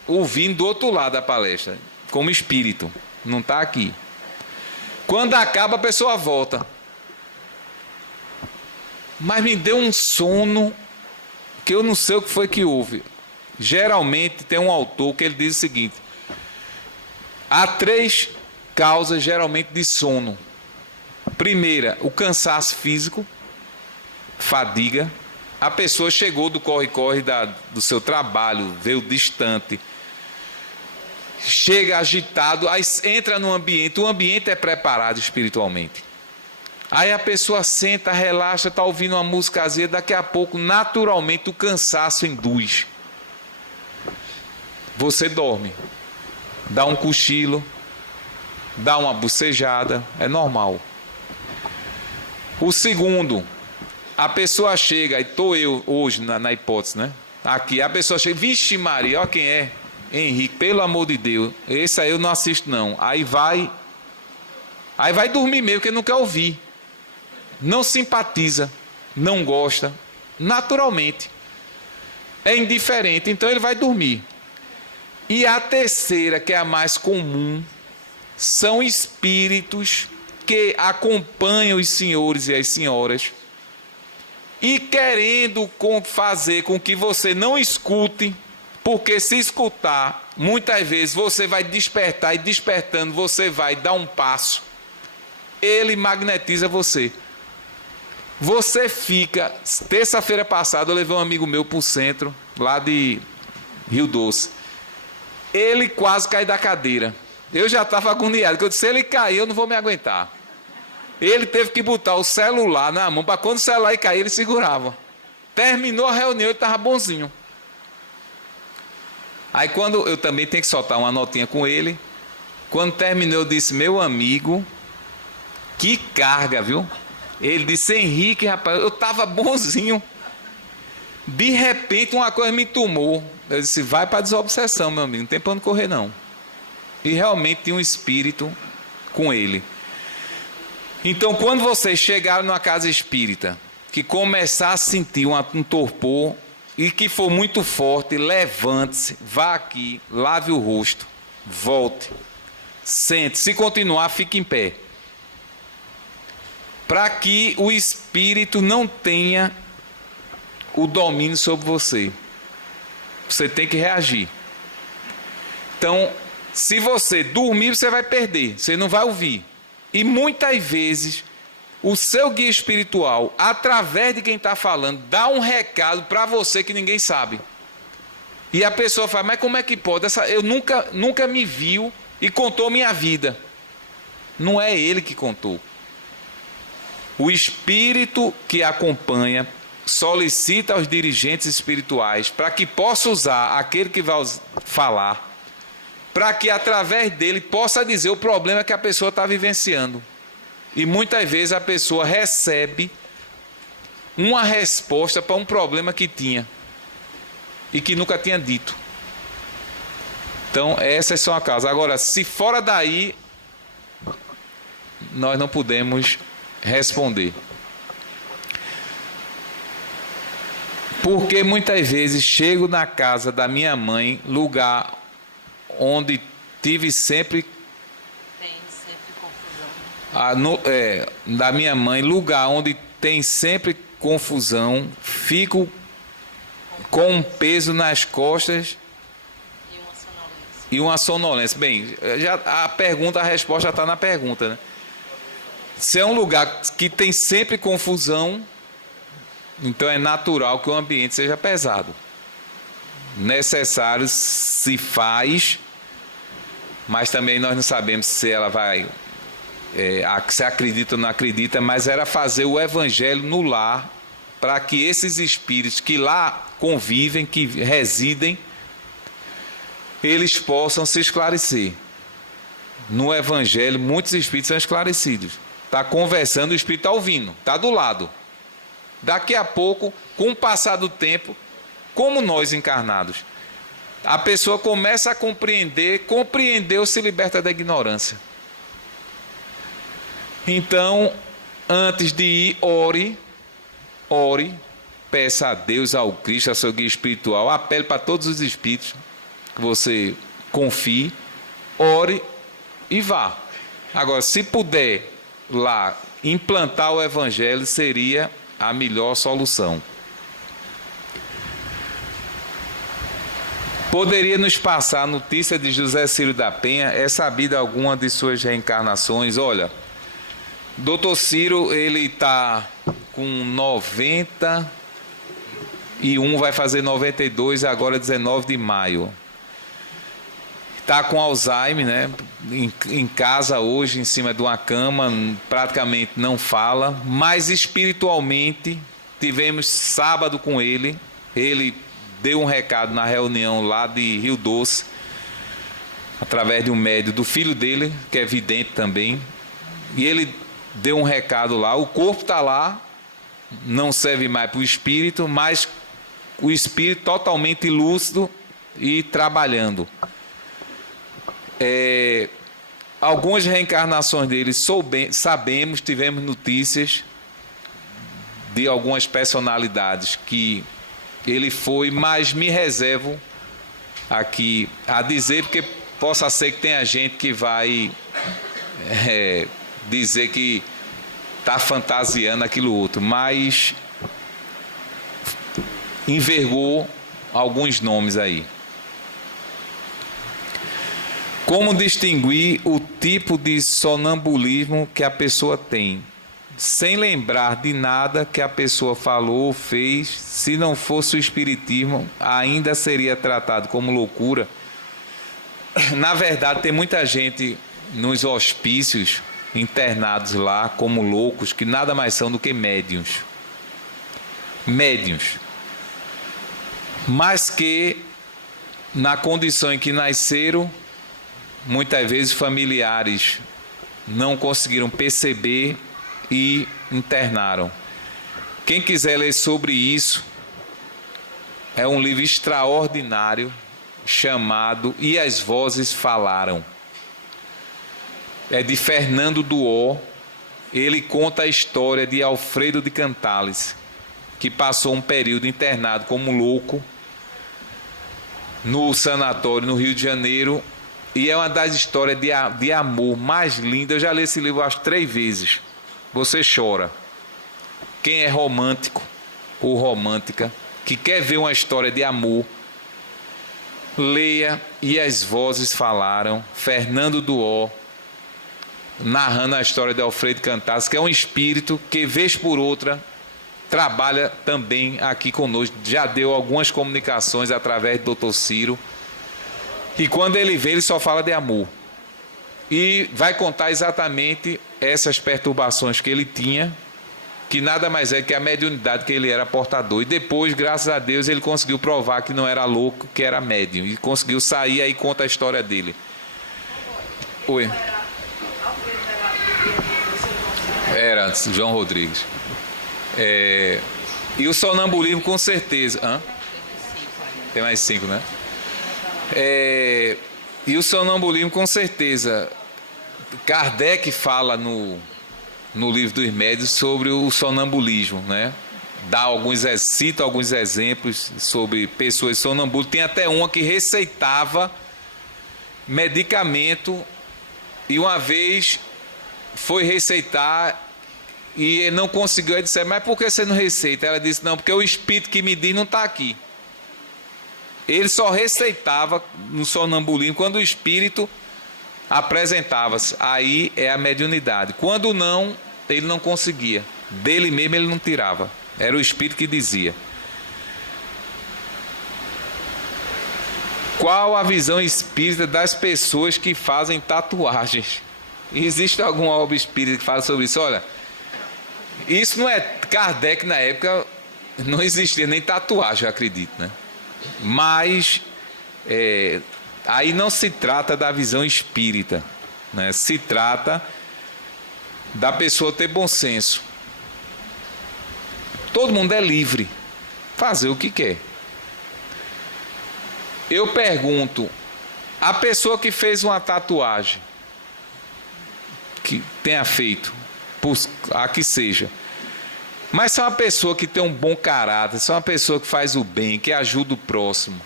ouvindo do outro lado da palestra, como espírito, não está aqui. Quando acaba, a pessoa volta. Mas me deu um sono que eu não sei o que foi que houve. Geralmente tem um autor que ele diz o seguinte: há 3 causas geralmente de sono. Primeira, o cansaço físico, fadiga. A pessoa chegou do corre-corre do seu trabalho, veio distante, chega agitado, aí entra no ambiente, o ambiente é preparado espiritualmente. Aí a pessoa senta, relaxa, está ouvindo uma musicazinha, daqui a pouco, naturalmente, o cansaço induz. Você dorme, dá um cochilo, dá uma bocejada, é normal. O segundo, a pessoa chega, e estou eu hoje na hipótese, né? Aqui, a pessoa chega, vixe Maria, olha quem é, Henrique, pelo amor de Deus, esse aí eu não assisto não. Aí vai dormir mesmo, porque não quer ouvir. Não simpatiza, não gosta, naturalmente. É indiferente, então ele vai dormir. E a terceira, que é a mais comum, são espíritos que acompanham os senhores e as senhoras e querendo fazer com que você não escute, porque se escutar, muitas vezes você vai despertar e despertando você vai dar um passo. Ele magnetiza você. Você fica... Terça-feira passada eu levei um amigo meu para o centro, lá de Rio Doce. Ele quase caiu da cadeira. Eu já estava agoniado, porque eu disse, se ele cair, eu não vou me aguentar. Ele teve que botar o celular na mão, para quando o celular ia cair, ele segurava. Terminou a reunião, ele estava bonzinho. Aí quando eu também tenho que soltar uma notinha com ele, quando terminou, eu disse, meu amigo, que carga, viu? Ele disse, Henrique, rapaz, eu estava bonzinho. De repente, uma coisa me tomou. Eu disse, vai para a desobsessão, meu amigo, não tem para onde correr, não. E realmente tinha um espírito com ele. Então, quando vocês chegaram numa casa espírita, que começar a sentir um torpor, e que for muito forte, levante-se, vá aqui, lave o rosto, volte, sente. Se continuar, fique em pé. Para que o espírito não tenha o domínio sobre você. Você tem que reagir. Então, se você dormir, você vai perder, você não vai ouvir. E muitas vezes, o seu guia espiritual, através de quem está falando, dá um recado para você que ninguém sabe. E a pessoa fala, mas como é que pode? Eu nunca me viu e contou minha vida. Não é ele que contou. O espírito que acompanha solicita aos dirigentes espirituais para que possa usar aquele que vai falar, para que através dele possa dizer o problema que a pessoa está vivenciando. E muitas vezes a pessoa recebe uma resposta para um problema que tinha e que nunca tinha dito. Então essas são as causas. Agora, se fora daí, nós não podemos responder. Porque muitas vezes chego na casa da minha mãe, lugar onde tive sempre... Tem sempre confusão. Da minha mãe, lugar onde tem sempre confusão, fico com um peso nas costas e uma sonolência. Bem, a resposta está na pergunta, né? Se é um lugar que tem sempre confusão, então é natural que o ambiente seja pesado. Necessário se faz, mas também nós não sabemos se ela vai, se acredita ou não acredita, mas era fazer o evangelho no lar, para que esses espíritos que lá convivem, que residem, eles possam se esclarecer. No evangelho, muitos espíritos são esclarecidos. Está conversando, o espírito está ouvindo, está do lado. Daqui a pouco, com o passar do tempo, como nós encarnados, a pessoa começa a compreendeu, se liberta da ignorância. Então, antes de ir, ore, peça a Deus, ao Cristo, ao seu guia espiritual, apele para todos os espíritos que você confie, ore e vá. Agora, se puder lá implantar o evangelho, seria a melhor solução. Poderia nos passar a notícia de José Círio da Penha? É sabida alguma de suas reencarnações? Olha, Dr. Ciro, ele está com 91, vai fazer 92, agora 19 de maio. Está com Alzheimer, né? Em casa hoje, em cima de uma cama, praticamente não fala, mas espiritualmente tivemos sábado com ele. Ele deu um recado na reunião lá de Rio Doce, através de um médium do filho dele, que é vidente também, e ele deu um recado lá. O corpo está lá, não serve mais para o espírito, mas o espírito totalmente lúcido e trabalhando. Algumas reencarnações dele sabemos, tivemos notícias de algumas personalidades que ele foi, mas me reservo aqui a dizer, porque possa ser que tenha gente que vai dizer que está fantasiando aquilo outro, mas envergou alguns nomes aí. Como distinguir o tipo de sonambulismo que a pessoa tem, sem lembrar de nada que a pessoa falou ou fez? Se não fosse o espiritismo, ainda seria tratado como loucura? Na verdade, tem muita gente nos hospícios, internados lá como loucos, que nada mais são do que médiuns. Médiuns. Mas que, na condição em que nasceram, muitas vezes familiares não conseguiram perceber e internaram. Quem quiser ler sobre isso, é um livro extraordinário chamado E as Vozes Falaram. É de Fernando Duó. Ele conta a história de Alfredo de Cantales, que passou um período internado como louco no sanatório no Rio de Janeiro. E é uma das histórias de amor mais lindas. Eu já li esse livro acho 3 vezes. Você chora. Quem é romântico ou romântica, que quer ver uma história de amor, leia E as Vozes Falaram, Fernando Duó, narrando a história de Alfredo Cantales, que é um espírito que, vez por outra, trabalha também aqui conosco. Já deu algumas comunicações através do Dr. Ciro. E quando ele vem, ele só fala de amor. E vai contar exatamente essas perturbações que ele tinha, que nada mais é que a mediunidade que ele era portador. E depois, graças a Deus, ele conseguiu provar que não era louco, que era médium. E conseguiu sair, aí conta a história dele. Oi. Era antes, João Rodrigues. E o sonambulismo, com certeza. Tem mais 5, né? E o sonambulismo, com certeza. Kardec fala no livro dos médios sobre o sonambulismo, né? Cita alguns exemplos sobre pessoas sonambulas. Tem até uma que receitava medicamento e uma vez foi receitar e não conseguiu. Ele disse: mas por que você não receita? Ela disse: não, porque o espírito que me diz não está aqui. Ele só receitava no sonambulismo quando o espírito apresentava-se. Aí é a mediunidade. Quando não, ele não conseguia. Dele mesmo ele não tirava. Era o espírito que dizia. Qual a visão espírita das pessoas que fazem tatuagens? Existe alguma obra espírita que fala sobre isso? Olha, isso não é... Kardec, na época, não existia nem tatuagem, eu acredito, né? Mas aí não se trata da visão espírita, né? Se trata da pessoa ter bom senso. Todo mundo é livre, fazer o que quer. Eu pergunto, a pessoa que fez uma tatuagem, que tenha feito, a que seja, mas se é uma pessoa que tem um bom caráter, se é uma pessoa que faz o bem, que ajuda o próximo,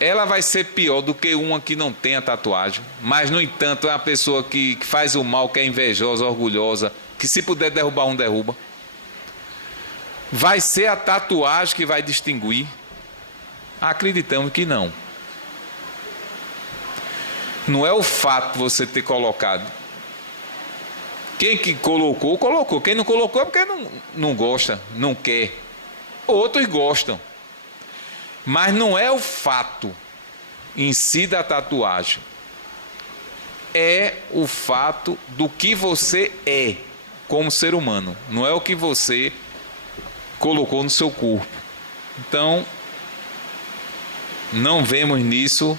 ela vai ser pior do que uma que não tem a tatuagem, mas no entanto é uma pessoa que faz o mal, que é invejosa, orgulhosa, que se puder derrubar um, derruba. Vai ser a tatuagem que vai distinguir? Acreditamos que não. Não é o fato de você ter colocado. Quem que colocou, colocou. Quem não colocou é porque não gosta, não quer. Outros gostam. Mas não é o fato em si da tatuagem. É o fato do que você é como ser humano. Não é o que você colocou no seu corpo. Então, não vemos nisso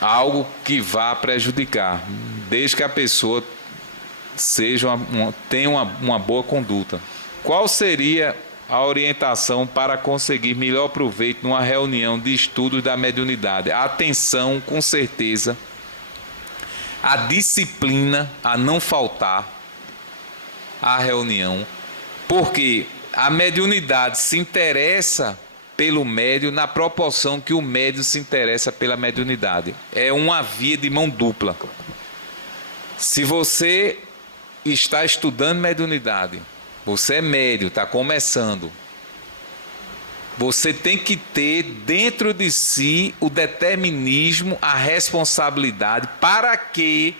algo que vá prejudicar, desde que a pessoa tenha uma boa conduta. Qual seria a orientação para conseguir melhor proveito numa reunião de estudos da mediunidade? A atenção, com certeza, a disciplina, a não faltar à reunião, porque a mediunidade se interessa pelo médium na proporção que o médium se interessa pela mediunidade. É uma via de mão dupla. Se você está estudando mediunidade, você é médium, está começando, você tem que ter dentro de si o determinismo, a responsabilidade para que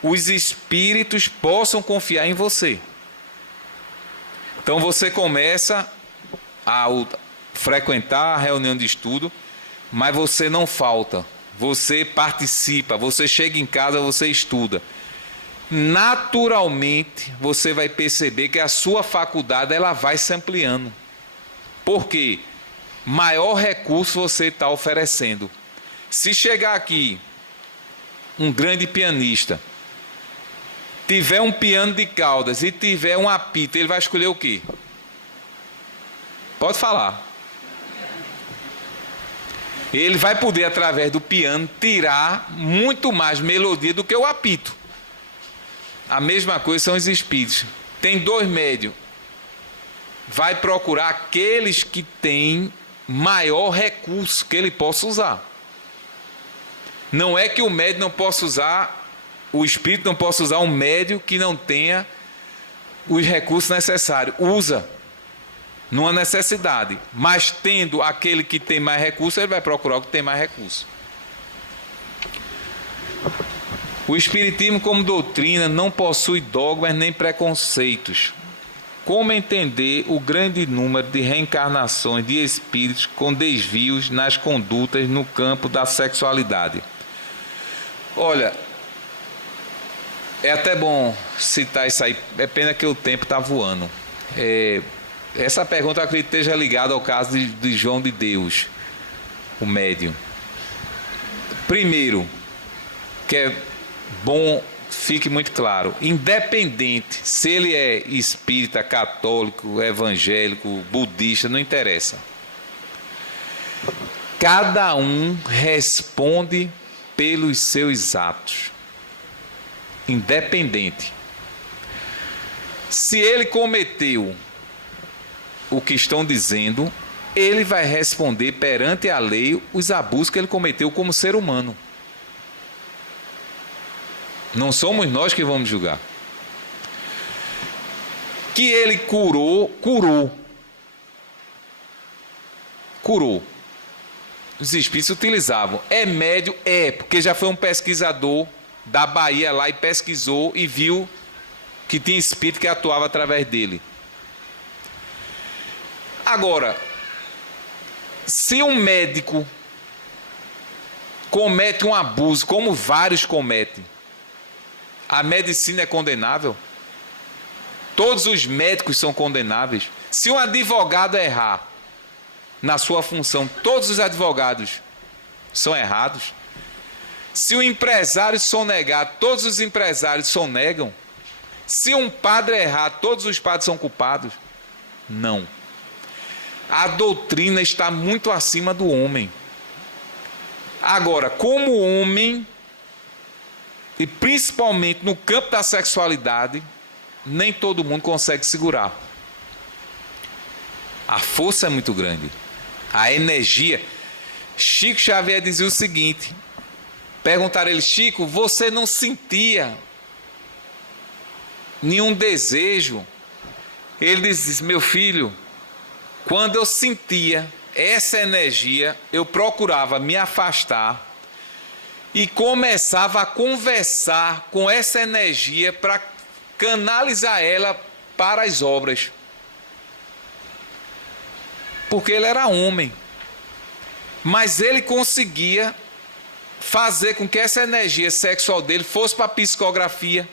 os espíritos possam confiar em você. Então você começa a frequentar a reunião de estudo, mas você não falta, você participa, você chega em casa, você estuda. Naturalmente, você vai perceber que a sua faculdade ela vai se ampliando. Por quê? Maior recurso você está oferecendo. Se chegar aqui um grande pianista, tiver um piano de caudas e tiver um apito, ele vai escolher o quê? Pode falar. Ele vai poder, através do piano, tirar muito mais melodia do que o apito. A mesma coisa são os espíritos. Tem dois médios. Vai procurar aqueles que têm maior recurso que ele possa usar. Não é que o médium não possa usar, o espírito não possa usar um médium que não tenha os recursos necessários. Usa. Numa necessidade, mas tendo aquele que tem mais recurso, ele vai procurar o que tem mais recurso. O Espiritismo como doutrina não possui dogmas nem preconceitos. Como entender o grande número de reencarnações de espíritos com desvios nas condutas no campo da sexualidade? Olha, é até bom citar isso aí, é pena que o tempo está voando. Essa pergunta eu acredito que esteja ligada ao caso de João de Deus, o médium. Primeiro, que é bom, fique muito claro, independente se ele é espírita, católico, evangélico, budista, não interessa. Cada um responde pelos seus atos, independente. Se ele cometeu o que estão dizendo, ele vai responder perante a lei os abusos que ele cometeu como ser humano. Não somos nós que vamos julgar. Que ele curou. Os espíritos utilizavam. É médio? É, porque já foi um pesquisador da Bahia lá e pesquisou e viu que tinha espírito que atuava através dele. Agora, se um médico comete um abuso, como vários cometem, a medicina é condenável? Todos os médicos são condenáveis? Se um advogado errar na sua função, todos os advogados são errados? Se o empresário sonegar, todos os empresários sonegam? Se um padre errar, todos os padres são culpados? Não. A doutrina está muito acima do homem. Agora, como homem, e principalmente no campo da sexualidade, nem todo mundo consegue segurar. A força é muito grande. A energia. Chico Xavier dizia o seguinte: perguntaram a ele, Chico, você não sentia nenhum desejo? Ele disse, meu filho, quando eu sentia essa energia, eu procurava me afastar e começava a conversar com essa energia para canalizar ela para as obras. Porque ele era homem. Mas ele conseguia fazer com que essa energia sexual dele fosse para a psicografia,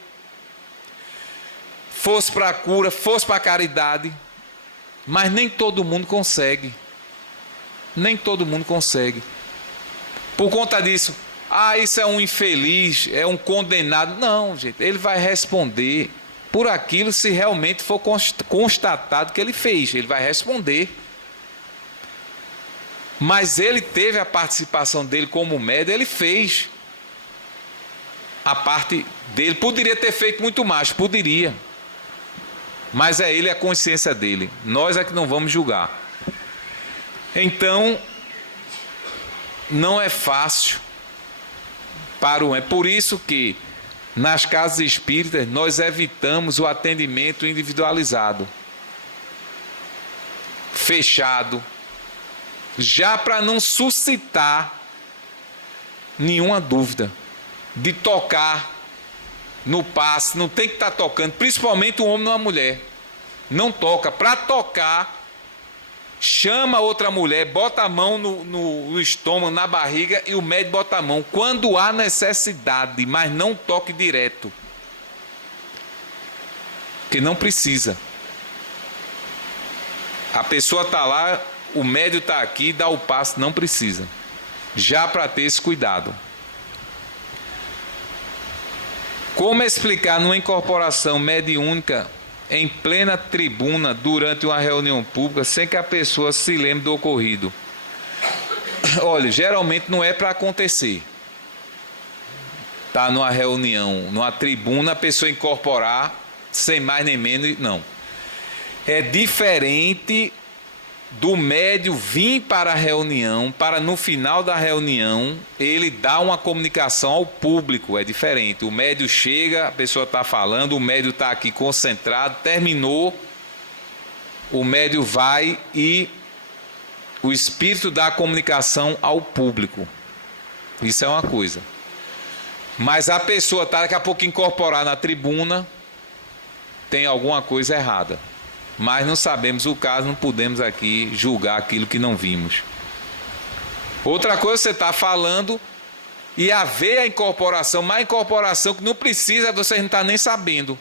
fosse para a cura, fosse para a caridade. Mas nem todo mundo consegue. Nem todo mundo consegue. Por conta disso, isso é um infeliz, é um condenado. Não, gente, ele vai responder por aquilo se realmente for constatado que ele fez. Ele vai responder. Mas ele teve a participação dele como médium, ele fez a parte dele. Poderia ter feito muito mais, poderia. Mas é ele a consciência dele. Nós é que não vamos julgar. Então, não é fácil para o... É por isso que nas casas espíritas nós evitamos o atendimento individualizado, fechado, já para não suscitar nenhuma dúvida de tocar no passe. Não tem que estar tocando, principalmente um homem ou uma mulher. Não toca. Para tocar, chama outra mulher, bota a mão no estômago, na barriga, e o médico bota a mão quando há necessidade, mas não toque direto, porque não precisa. A pessoa está lá, o médium está aqui, dá o passo, não precisa. Já para ter esse cuidado. Como explicar numa incorporação mediúnica em plena tribuna durante uma reunião pública sem que a pessoa se lembre do ocorrido? Olha, geralmente não é para acontecer. Tá numa reunião, numa tribuna, a pessoa incorporar sem mais nem menos, não. É diferente do médium vir para a reunião, para no final da reunião ele dar uma comunicação ao público. É diferente. O médium chega, a pessoa está falando, o médium está aqui concentrado, terminou, o médium vai e o espírito dá a comunicação ao público. Isso é uma coisa. Mas a pessoa está daqui a pouco incorporar na tribuna, tem alguma coisa errada. Mas não sabemos o caso, não podemos aqui julgar aquilo que não vimos. Outra coisa, você está falando e haver a incorporação, mas a incorporação que não precisa, você não está nem sabendo.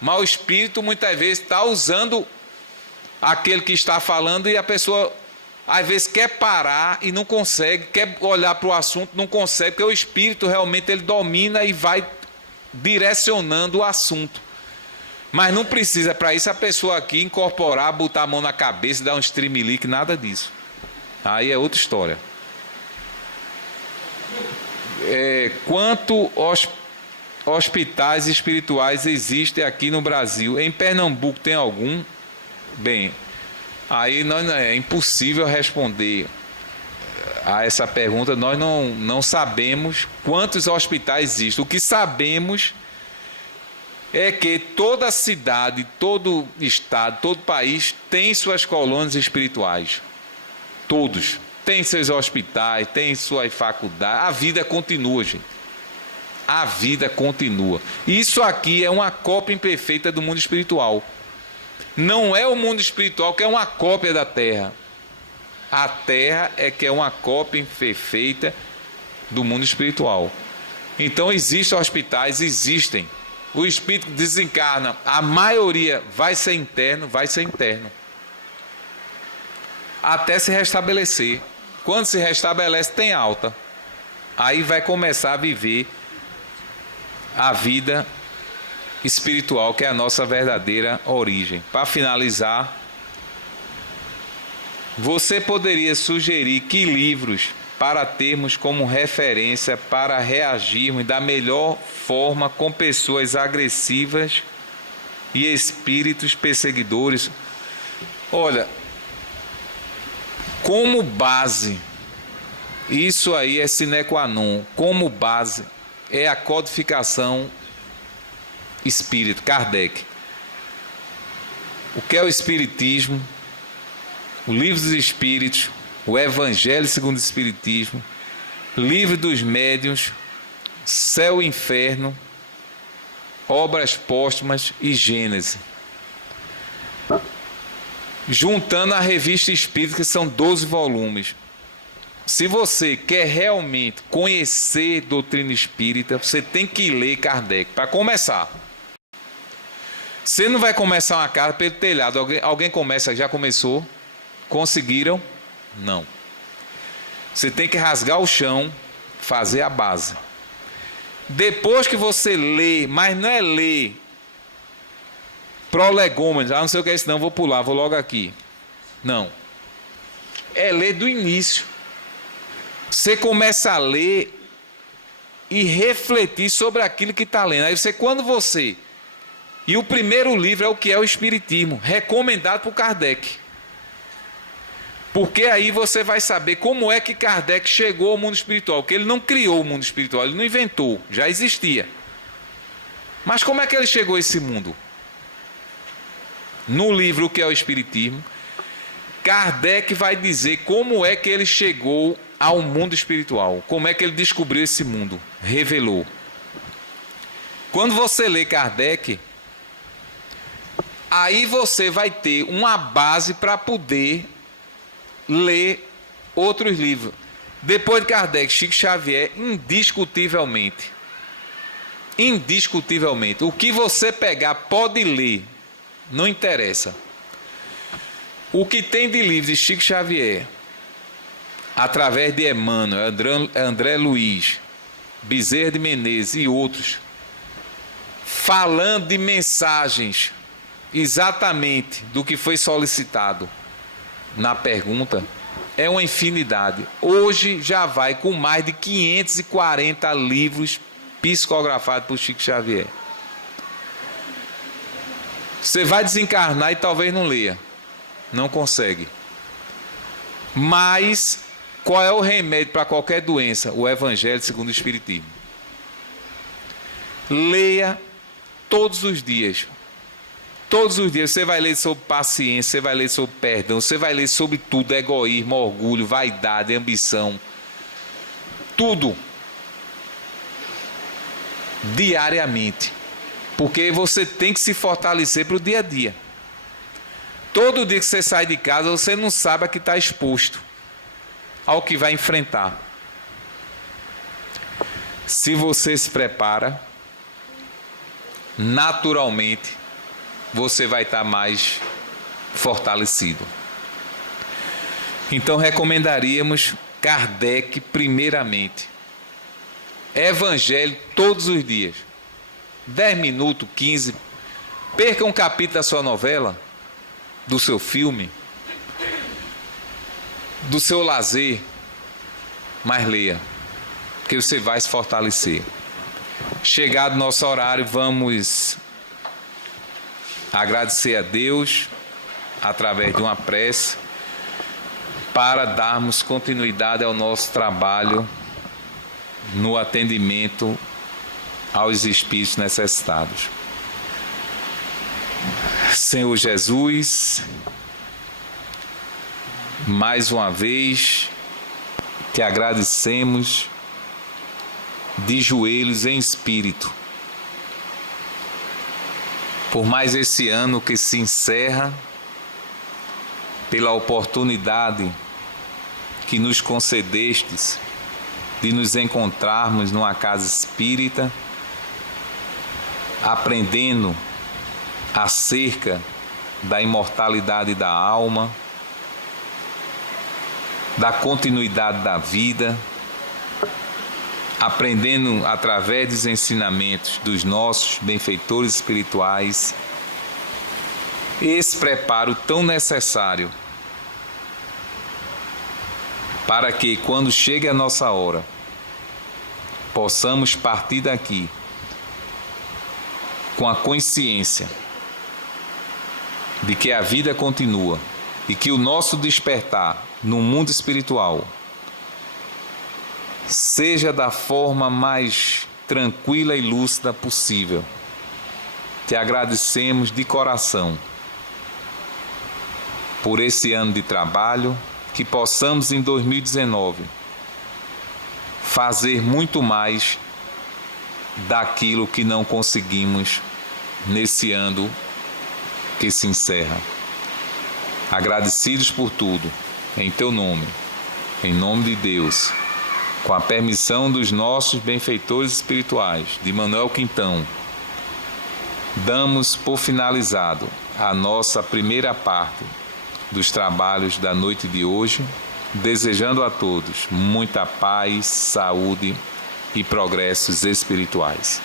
Mas o espírito muitas vezes está usando aquele que está falando e a pessoa às vezes quer parar e não consegue, quer olhar para o assunto, não consegue, porque o espírito realmente ele domina e vai direcionando o assunto. Mas não precisa, para isso, a pessoa aqui incorporar, botar a mão na cabeça, dar um streamlick, nada disso. Aí é outra história. Quanto hospitais espirituais existem aqui no Brasil? Em Pernambuco tem algum? Bem, aí é impossível responder a essa pergunta. Nós não sabemos quantos hospitais existem. O que sabemos é que toda cidade, todo estado, todo país tem suas colônias espirituais. Todos. Tem seus hospitais, tem suas faculdades. A vida continua, gente. A vida continua. Isso aqui é uma cópia imperfeita do mundo espiritual. Não é o mundo espiritual que é uma cópia da Terra. A Terra é que é uma cópia imperfeita do mundo espiritual. Então existem hospitais, existem. O espírito desencarna, a maioria vai ser interno, até se restabelecer. Quando se restabelece, tem alta. Aí vai começar a viver a vida espiritual, que é a nossa verdadeira origem. Para finalizar, você poderia sugerir que livros para termos como referência para reagirmos da melhor forma com pessoas agressivas e espíritos perseguidores? Olha, como base, isso aí é sine qua non, como base é a codificação espírita, Kardec. O que é o espiritismo? O livro dos espíritos, o Evangelho segundo o Espiritismo, Livro dos Médiuns, Céu e Inferno, Obras Póstumas e Gênese. Juntando a Revista Espírita, que são 12 volumes. Se você quer realmente conhecer doutrina espírita, você tem que ler Kardec, para começar. Você não vai começar uma casa pelo telhado. Alguém começa, já começou? Conseguiram? Não. Você tem que rasgar o chão, fazer a base. Depois que você lê, mas não é ler prolegômenos, não sei o que é isso não, vou pular, vou logo aqui. Não. É ler do início. Você começa a ler e refletir sobre aquilo que está lendo. Aí quando você... E o primeiro livro é o que é o Espiritismo, recomendado por Kardec. Porque aí você vai saber como é que Kardec chegou ao mundo espiritual. Porque ele não criou o mundo espiritual, ele não inventou, já existia. Mas como é que ele chegou a esse mundo? No livro O que é o Espiritismo, Kardec vai dizer como é que ele chegou ao mundo espiritual. Como é que ele descobriu esse mundo, revelou. Quando você lê Kardec, aí você vai ter uma base para poder ler outros livros. Depois de Kardec, Chico Xavier, indiscutivelmente, o que você pegar pode ler, não interessa. O que tem de livro de Chico Xavier, através de Emmanuel, André Luiz, Bezerra de Menezes e outros, falando de mensagens exatamente do que foi solicitado na pergunta, é uma infinidade. Hoje já vai com mais de 540 livros psicografados por Chico Xavier. Você vai desencarnar e talvez não leia, não consegue. Mas qual é o remédio para qualquer doença? O Evangelho segundo o Espiritismo. Leia todos os dias. Todos os dias você vai ler sobre paciência, você vai ler sobre perdão, você vai ler sobre tudo, egoísmo, orgulho, vaidade, ambição. Tudo. Diariamente. Porque você tem que se fortalecer para o dia a dia. Todo dia que você sai de casa, você não sabe a que está exposto ao que vai enfrentar. Se você se prepara, naturalmente, você vai estar mais fortalecido. Então, recomendaríamos Kardec primeiramente. Evangelho todos os dias. 10 minutos, 15. Perca um capítulo da sua novela, do seu filme, do seu lazer, mas leia, porque você vai se fortalecer. Chegado nosso horário, vamos agradecer a Deus através de uma prece para darmos continuidade ao nosso trabalho no atendimento aos espíritos necessitados. Senhor Jesus, mais uma vez te agradecemos de joelhos em espírito por mais esse ano que se encerra, pela oportunidade que nos concedestes de nos encontrarmos numa casa espírita, aprendendo acerca da imortalidade da alma, da continuidade da vida, aprendendo através dos ensinamentos dos nossos benfeitores espirituais, esse preparo tão necessário para que, quando chegue a nossa hora, possamos partir daqui com a consciência de que a vida continua e que o nosso despertar no mundo espiritual seja da forma mais tranquila e lúcida possível. Te agradecemos de coração por esse ano de trabalho, que possamos em 2019 fazer muito mais daquilo que não conseguimos nesse ano que se encerra. Agradecidos por tudo, em teu nome, em nome de Deus, com a permissão dos nossos benfeitores espirituais, de Manuel Quintão, damos por finalizado a nossa primeira parte dos trabalhos da noite de hoje, desejando a todos muita paz, saúde e progressos espirituais.